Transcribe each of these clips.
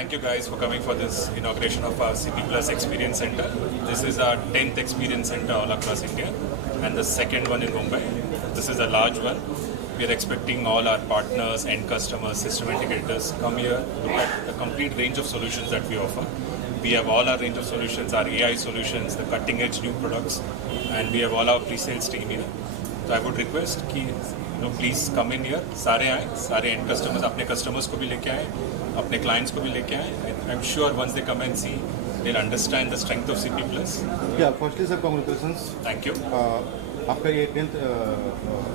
Thank you guys for coming for this inauguration of our CP Plus Experience Center. This is our 10th Experience Center all across India and the second one in Mumbai. This is a large one. We are expecting all our partners, end customers, system integrators come here, look at the complete range of solutions that we offer. We have all our range of solutions, our AI solutions, the cutting edge new products, and we have all our pre-sales team here. So I would request कि please come in here, सारे आए, सारे end customers, अपने customers को भी लेके आए, अपने clients को भी लेके आए. I'm sure once they come and see, they'll understand the strength of CP Plus. Yeah, firstly sir, congratulations. Thank you. आपका ये 10th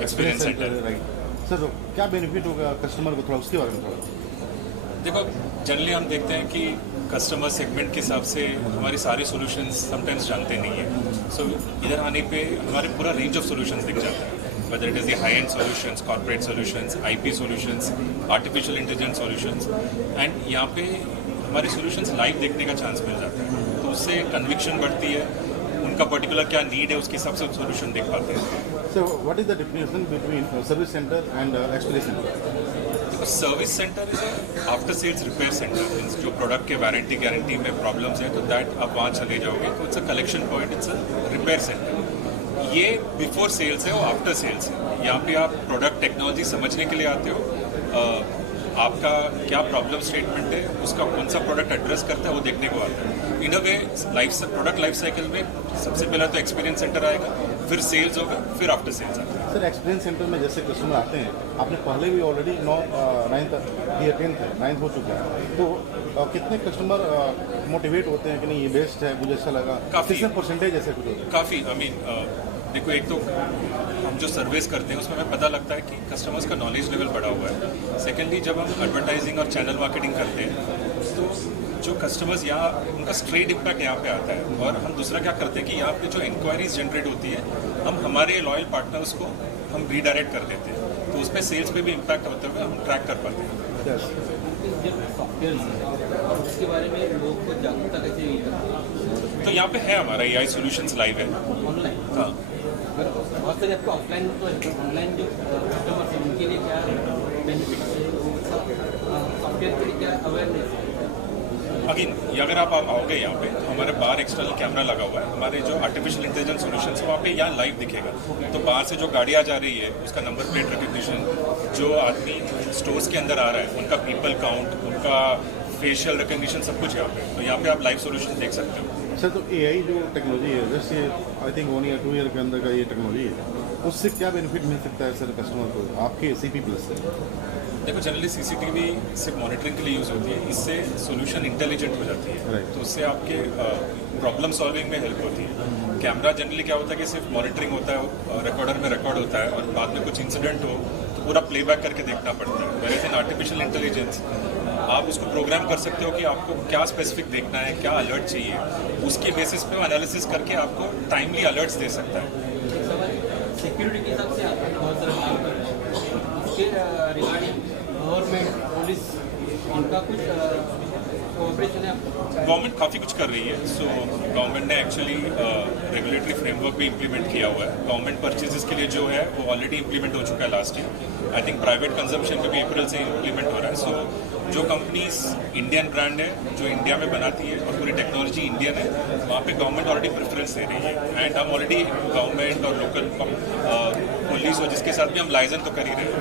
experience centre right sir, तो क्या बेनिफिट होगा कस्टमर को, थोड़ा उसके बारे में थोड़ा. देखो, जनरली हम देखते हैं कि कस्टमर सेगमेंट के हिसाब से हमारे सारे सॉल्यूशंस समटाइम्स जानते नहीं हैं. सो इधर आने पे हमारे पूरा रेंज ऑफ सॉल्यूशंस दिख जाता है, whether it is the high-end solutions, corporate solutions, IP solutions, artificial intelligence solutions, and यहाँ पे हमारे solutions लाइव देखने का चांस मिल जाता है. तो उससे कन्विक्शन बढ़ती है, उनका पर्टिकुलर क्या नीड है उसके हिसाब से सोल्यूशन देख पाते हैं. So what is the difference between service center and experience center? Service centre is after sales repair centre. Means जो प्रोडक्ट के वारंटी गारंटी में प्रॉब्लम्स हैं तो दैट आप वहाँ चले जाओगे तो it's a collection point, it's a repair centre. ये बिफोर सेल्स है और आफ्टर सेल्स है. यहाँ पे आप प्रोडक्ट टेक्नोलॉजी समझने के लिए आते हो, आपका क्या प्रॉब्लम स्टेटमेंट है, उसका कौन सा प्रोडक्ट एड्रेस करता है वो देखने को आता है. इन अ वे प्रोडक्ट लाइफ साइकिल में सबसे पहला तो एक्सपीरियंस सेंटर आएगा, फिर सेल्स होगा, फिर आफ्टर सेल्स आएगा. सर एक्सपीरियंस सेंटर में जैसे कस्टमर आते हैं, आपने पहले भी ऑलरेडी 9th हो चुका है, तो कितने कस्टमर मोटिवेट होते हैं कि नहीं ये बेस्ट है, मुझे अच्छा लगा, काफ़ी परसेंटेज ऐसे कुछ होता है? काफ़ी. आई मीन देखो, एक तो हम जो सर्विस करते हैं उसमें हमें पता लगता है कि कस्टमर्स का नॉलेज लेवल बढ़ा हुआ है. सेकेंडली, जब हम एडवर्टाइजिंग और चैनल मार्केटिंग करते हैं तो जो कस्टमर्स यहाँ, उनका स्ट्रेट इम्पैक्ट यहाँ पे आता है. और हम दूसरा क्या करते हैं कि यहाँ पे जो इंक्वायरीज जनरेट होती है, हम हमारे लॉयल पार्टनर्स को हम रीडायरेक्ट कर देते हैं, तो उसमें सेल्स पे भी इम्पैक्ट होते हुए हम ट्रैक कर पाते हैं. उसके बारे में लोगों को जागरूकता कैसे? तो यहाँ पे है हमारा AI सॉल्यूशंस लाइव है ऑनलाइन. हाँ. बहुत सारे आपको ऑफलाइन, तो ऑनलाइन जो कस्टमर्स हैं उनके लिए क्या बेनिफिट है, सॉफ्टवेयर के लिए क्या अवेयरनेस है? अगेन, अगर आप आओगे यहाँ पे तो हमारे बाहर एक्सटर्नल कैमरा लगा हुआ है. हमारे जो आर्टिफिशियल इंटेलिजेंस सॉल्यूशंस है वहाँ पे यहाँ लाइव दिखेगा. तो बाहर से जो गाड़ी आ जा रही है उसका नंबर प्लेट रिकग्निशन, जो आदमी स्टोर्स के अंदर आ रहा है उनका पीपल काउंट, उनका फेशियल रिकग्निशन, सब कुछ यहाँ पे. तो यहाँ पे आप लाइव सॉल्यूशन देख सकते हो. सर, तो AI जो टेक्नोलॉजी है, जैसे आई थिंक 1 ईयर 2 ईयर के अंदर का ये टेक्नोलॉजी है, उससे क्या बेनिफिट मिल सकता है सर कस्टमर को आपके CP Plus से? देखो, जनरली CCTV सिर्फ मॉनिटरिंग के लिए यूज़ होती है, इससे सोल्यूशन इंटेलिजेंट हो जाती है. तो उससे आपके प्रॉब्लम सॉल्विंग में हेल्प होती है. कैमरा जनरली क्या होता है कि सिर्फ मॉनिटरिंग होता है, रिकॉर्डर में रिकॉर्ड होता है और बाद में कुछ इंसिडेंट हो तो पूरा प्लेबैक करके देखना पड़ता है. वेयर इन आर्टिफिशियल इंटेलिजेंस आप उसको प्रोग्राम कर सकते हो कि आपको क्या स्पेसिफिक देखना है, क्या अलर्ट चाहिए, उसके बेसिस पे वो एनालिसिस करके आपको टाइमली अलर्ट्स दे सकता है. सिक्योरिटी के हिसाब से आप बहुत सारे काम कर रहे हैं, उसके रिगार्डिंग गवर्नमेंट, पुलिस, उनका कुछ कोऑपरेशन है? गवर्नमेंट काफ़ी कुछ कर रही है. सो गवर्नमेंट ने एक्चुअली रेगुलेटरी फ्रेमवर्क भी इम्प्लीमेंट किया हुआ है. गवर्नमेंट परचेजेस के लिए जो है वो ऑलरेडी इम्प्लीमेंट हो चुका है last year. I think private consumption में भी अप्रैल से इम्प्लीमेंट हो रहा है. सो जो कंपनीज इंडियन ब्रांड है, जो इंडिया में बनाती है और पूरी टेक्नोलॉजी इंडियन है, वहाँ पे गवर्नमेंट ऑलरेडी प्रेफरेंस दे रही है. एंड हम ऑलरेडी गवर्नमेंट और लोकल पुलिस हो जिसके साथ भी हम लाइसेंस तो कर ही रहे हैं.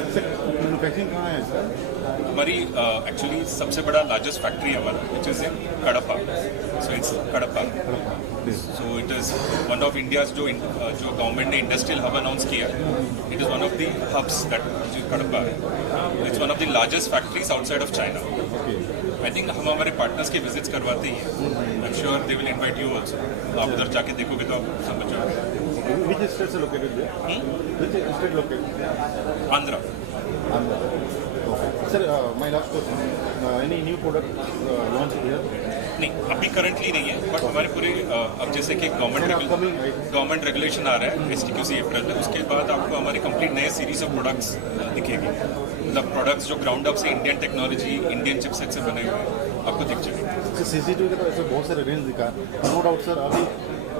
मैन्युफैक्चरिंग कहाँ है सर? हमारी एक्चुअली सबसे बड़ा लार्जेस्ट फैक्ट्री है हमारा, which is in Kadapa. So it's Kadapa. So it is one of India's जो गवर्नमेंट ने इंडस्ट्रियल हब अनाउंस किया. It is one of the hubs that Kadapa है. It's one of the largest factories outside of China. I think हम हमारे partners के visits करवाते ही हैं. I am sure they will invite you also. आप उधर जाके देखोगे तो आप समझ जाओगे. Which state is located there? Which state located? Andhra. Andhra. Okay. Sir, my last question. Any new product launched here? नहीं, अभी करंटली नहीं है, बट हमारे पूरे अब जैसे कि गवर्नमेंट रेगुलेशन आ रहा है STQC अप्रैल में, उसके बाद आपको हमारी कंप्लीट नए सीरीज ऑफ प्रोडक्ट्स दिखेगी. मतलब प्रोडक्ट्स जो ग्राउंड अप से इंडियन टेक्नोलॉजी, इंडियन चिपसेट से बने हुए हैं, आपको दिख जाएंगे. CCTV का तो ऐसे बहुत सारे रेंज दिखा. नो डाउट सर, अभी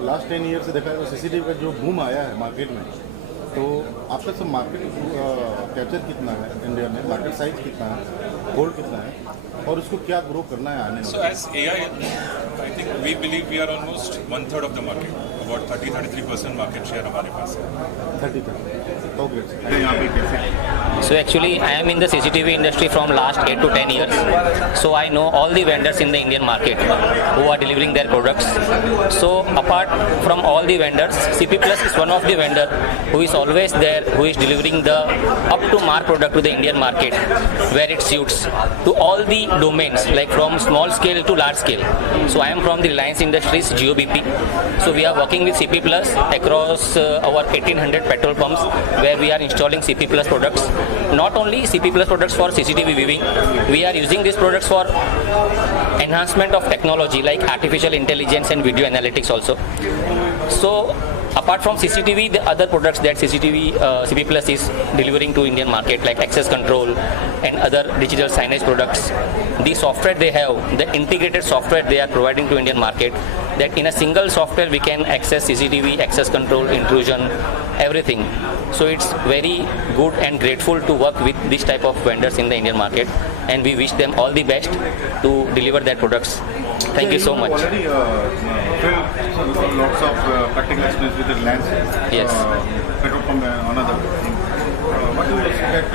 लास्ट 10 ईयर से देखा है तो CCTV का जो बूम आया है मार्केट में, तो आपका सब मार्केट कैप्चर कितना है इंडिया में, मार्केट साइज कितना है, होल्ड कितना है, और उसको क्या ग्रो करना है आने So में? as AI, I think we believe we are almost 1/3 of the market. About 30-33% market share हमारे पास है. 30 ओके, यहाँ पे कैसे? So actually, I am in the CCTV industry from last 8 to 10 years. So I know all the vendors in the Indian market who are delivering their products. So apart from all the vendors, CP Plus is one of the vendor who is always there, who is delivering the up to mark product to the Indian market, where it suits to all the domains, like from small scale to large scale. So I am from the Reliance Industries GOBP. So we are working with CP Plus across our 1800 petrol pumps, where we are installing CP Plus products. Not only CP Plus products for CCTV viewing, we are using these products for enhancement of technology like artificial intelligence and video analytics also. So apart from CCTV, the other products that CP Plus is delivering to Indian market like access control and other digital signage products, the software they have, the integrated software they are providing to Indian market, that in a single software we can access CCTV, access control, intrusion, everything. So it's very good and grateful to work with this type of vendors in the Indian market, and we wish them all the best to deliver their products. Thank you so much. Already filled lots of practical experience with the Reliance. Yes. Petrol pump and another thing. What do you expect?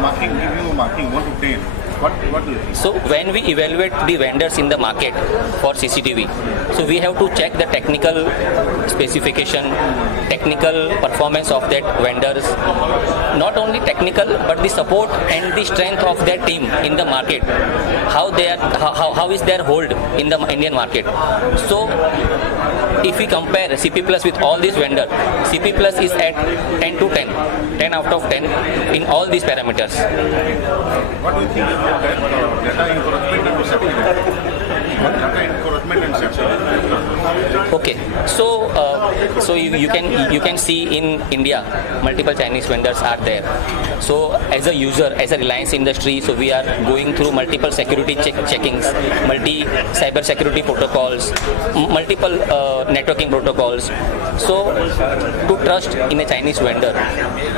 Marking, give you marking 1 to 10. What do you think? So when we evaluate the vendors in the market for CCTV, so we have to check the technical specification, technical performance of that vendors, not only technical but the support and the strength of their team in the market, how is their hold in the Indian market. So if we compare CP Plus with all these vendors, CP Plus is at 10 to 10, 10 out of 10 in all these parameters. What do you think about that? Data encouragement and safety. Data encouragement and safety. Okay, so you can see in India multiple Chinese vendors are there. So as a user, as a Reliance Industry, so we are going through multiple security checkings, multi cyber security protocols, multiple networking protocols. So to trust in a Chinese vendor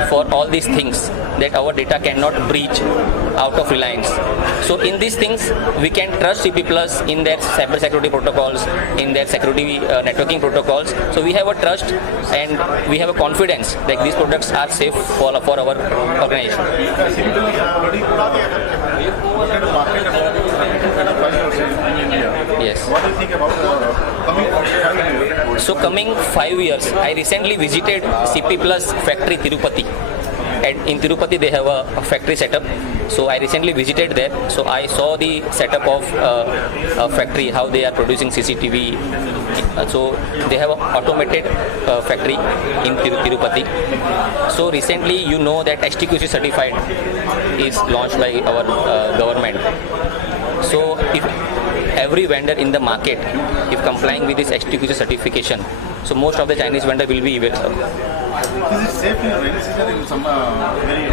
for all these things, that our data cannot breach out of Reliance. So in these things we can trust CP Plus in their cyber security protocols, in their security networking protocols. So we have a trust and we have a confidence that these products are safe for our organization. Yes. What do you think about coming 5 years? So coming 5 years, I recently visited CP Plus factory Tirupati. In Tirupati they have a factory setup. So I recently visited there. So I saw the setup of a factory, how they are producing CCTV. So they have an automated factory in Tirupati. So recently you know that STQC certified is launched by our government. So if every vendor in the market, if complying with this STQC certification, so most of the Chinese vendor will be available. Is it safe in rainy season in some very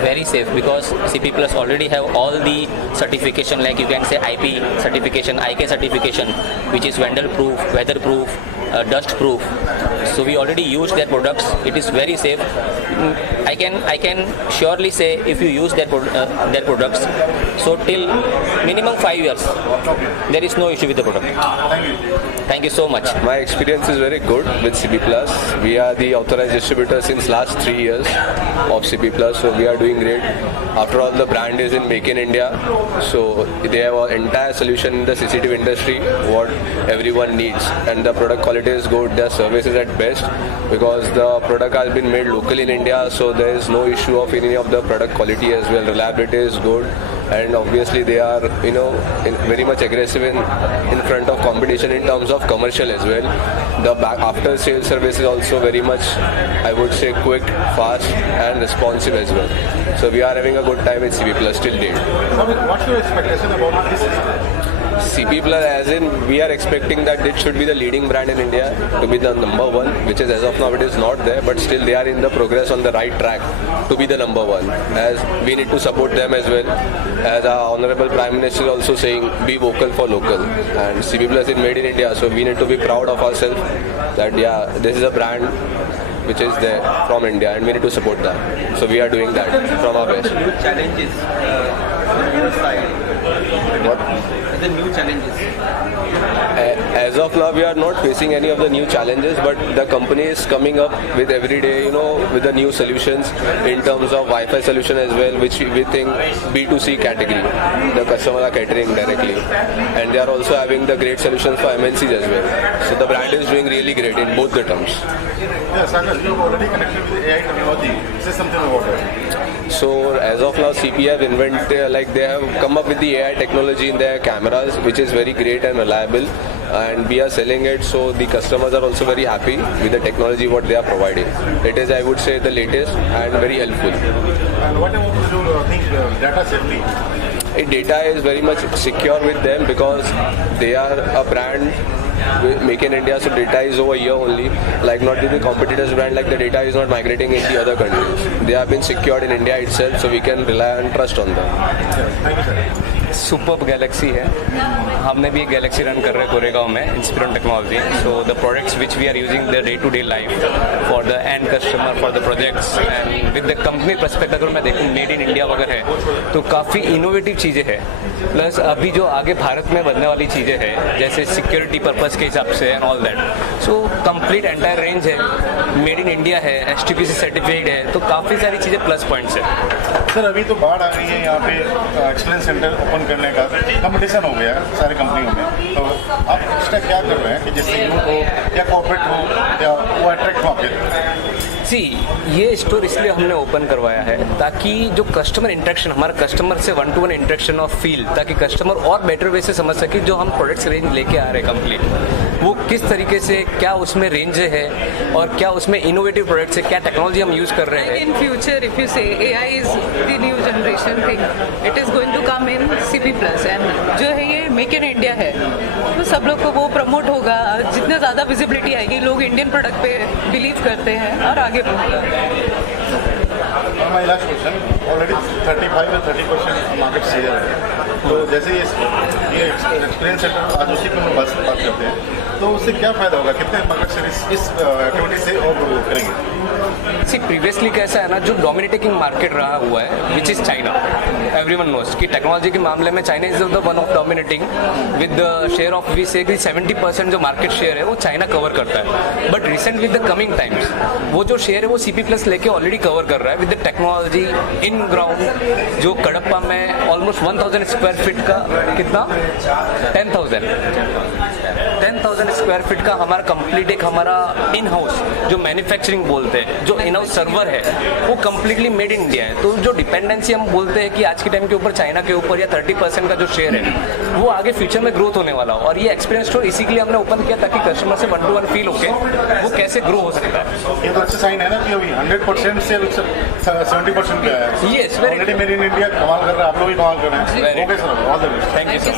Very safe, because CP Plus already have all the certification, like you can say IP certification, IK certification, which is vendor proof, weather proof, dust proof. So we already use their products. It is very safe. I can surely say if you use their products, so till minimum 5 years, there is no issue with the product. Thank you so much. My experience is very good with CP Plus. We are the authorized distributor since last 3 years of CP Plus, so we are doing great. After all, the brand is in Make in India, so they have an entire solution in the CCTV industry, what everyone needs, and the product quality is good. Their service is at best because the product has been made locally in India, so there is no issue of any of the product quality as well. Reliability is good, and obviously they are very much aggressive in front of competition in terms of commercial as well. The after sales service is also very much, I would say, quick, fast and responsive as well. So we are having a good time with CP Plus till date. What's your expectation about this system? CP Plus, as in, we are expecting that it should be the leading brand in India, to be the number one, which is as of now it is not there, but still they are in the progress on the right track to be the number one. As we need to support them as well. As our Honorable Prime Minister is also saying, be vocal for local. And CP Plus is made in India, so we need to be proud of ourselves that yeah, this is a brand which is there from India, and we need to support that. So we are doing that from our best. New challenges on your side. What? The new challenges. As of now, we are not facing any of the new challenges, but the company is coming up with every day, with the new solutions in terms of Wi-Fi solution as well, which we think B2C category. The customers are catering directly, and they are also having the great solutions for MNCs as well. So the brand is doing really great in both the terms. Yeah, Sagar, you have already connected with AI technology. Say something about it. So as of now, CP have invented, they have come up with the AI technology in their cameras, which is very great and reliable, and we are selling it. So the customers are also very happy with the technology what they are providing. It is, I would say, the latest and very helpful. And what about data safety? Data is very much secure with them because they are a brand make in India, so data is over here only. Like not the competitors' brand, like the data is not migrating in the other countries. They have been secured in India itself, so we can rely and trust on them. Thank you, sir. Superb Galaxy है. हमने भी एक Galaxy run कर रहे हैं कोरेगांव में, Inspiron technology. So the products which we are using the day to day life for the end customer for the projects and with the company perspective अगर मैं देखूँ मेड इन इंडिया वगैरह है तो काफ़ी इनोवेटिव चीज़ें हैं. प्लस अभी जो आगे भारत में बनने वाली चीज़ें हैं जैसे सिक्योरिटी पर्पज़ के हिसाब से and all that. So complete entire range है, मेड इन इंडिया है, STPC सर्टिफाइड है, तो काफ़ी सारी चीज़ें प्लस पॉइंट्स है. सर अभी तो बाढ़ आ गई है, यहाँ पे एक्सपीरियंस सेंटर ओपन करने का कंपटीशन हो गया है सारी कंपनियों में. तो आप इसका क्या कर रहे हैं कि जिससे यूथ हो या कॉर्पोरेट हो या वो अट्रैक्ट हो आपके? सी ये स्टोर इसलिए हमने ओपन करवाया है ताकि जो कस्टमर इंटरेक्शन, हमारा कस्टमर से 1-to-1 इंटरेक्शन ऑफ फील, ताकि कस्टमर और बेटर वे से समझ सके जो हम प्रोडक्ट्स रेंज लेके आ रहे हैं कंप्लीट, वो किस तरीके से, क्या उसमें रेंज है और क्या उसमें इनोवेटिव प्रोडक्ट्स है, क्या टेक्नोलॉजी हम यूज़ कर रहे हैं. In future, if you say AI is the new generation thing, it is going to come in CP Plus and जो है ये मेक इन इंडिया है, तो सब लोग को वो प्रमोट होगा. जितने ज़्यादा विजिबिलिटी आएगी, लोग इंडियन प्रोडक्ट पे बिलीव करते हैं और आगे बढ़ेगा. माय लास्ट क्वेश्चन, ऑलरेडी 35 या 30% मार्केट शेयर है. तो जैसे ये एक्सपीरियंस सेंटर आज उसी पर बात करते हैं, तो उससे क्या फ़ायदा होगा? कितने मार्केट शेयर इस एक्टिविटी से और ग्रो करेंगे? सी प्रीवियसली कैसा है ना, जो डोमिनेटिंग मार्केट रहा हुआ है which is China. Everyone knows कि टेक्नोलॉजी के मामले में China is the one of dominating with the share of we say 70% जो मार्केट शेयर है वो चाइना कवर करता है. But recent with the coming times वो जो शेयर है वो CP Plus लेके ऑलरेडी कवर कर रहा है with the technology in ground. जो कडप्पा में ऑलमोस्ट 1000 स्क्वायर फीट का कितना 10,000 स्क्वायर फीट का हमारा कंप्लीट एक हमारा इन हाउस जो मैन्युफैक्चरिंग बोलते हैं, जो इन हाउस सर्वर है वो कम्प्लीटली मेड इन इंडिया है. तो जो डिपेंडेंसी हम बोलते हैं कि आज के टाइम के ऊपर चाइना के ऊपर या 30% का जो शेयर है वो आगे फ्यूचर में ग्रोथ होने वाला हो. और ये एक्सपीरियंस स्टोर इसी के लिए हमने ओपन किया ताकि कस्टमर से 1-to-1 फील होके वो कैसे ग्रो हो सकता है. ये तो अच्छा साइन है ना कि अभी 100% से 70% पे आया है. Yes, very already made in India कमाल कर रहा है, आप लोग भी कमाल कर रहे हैं. Very okay sir, all the best. Thank you sir.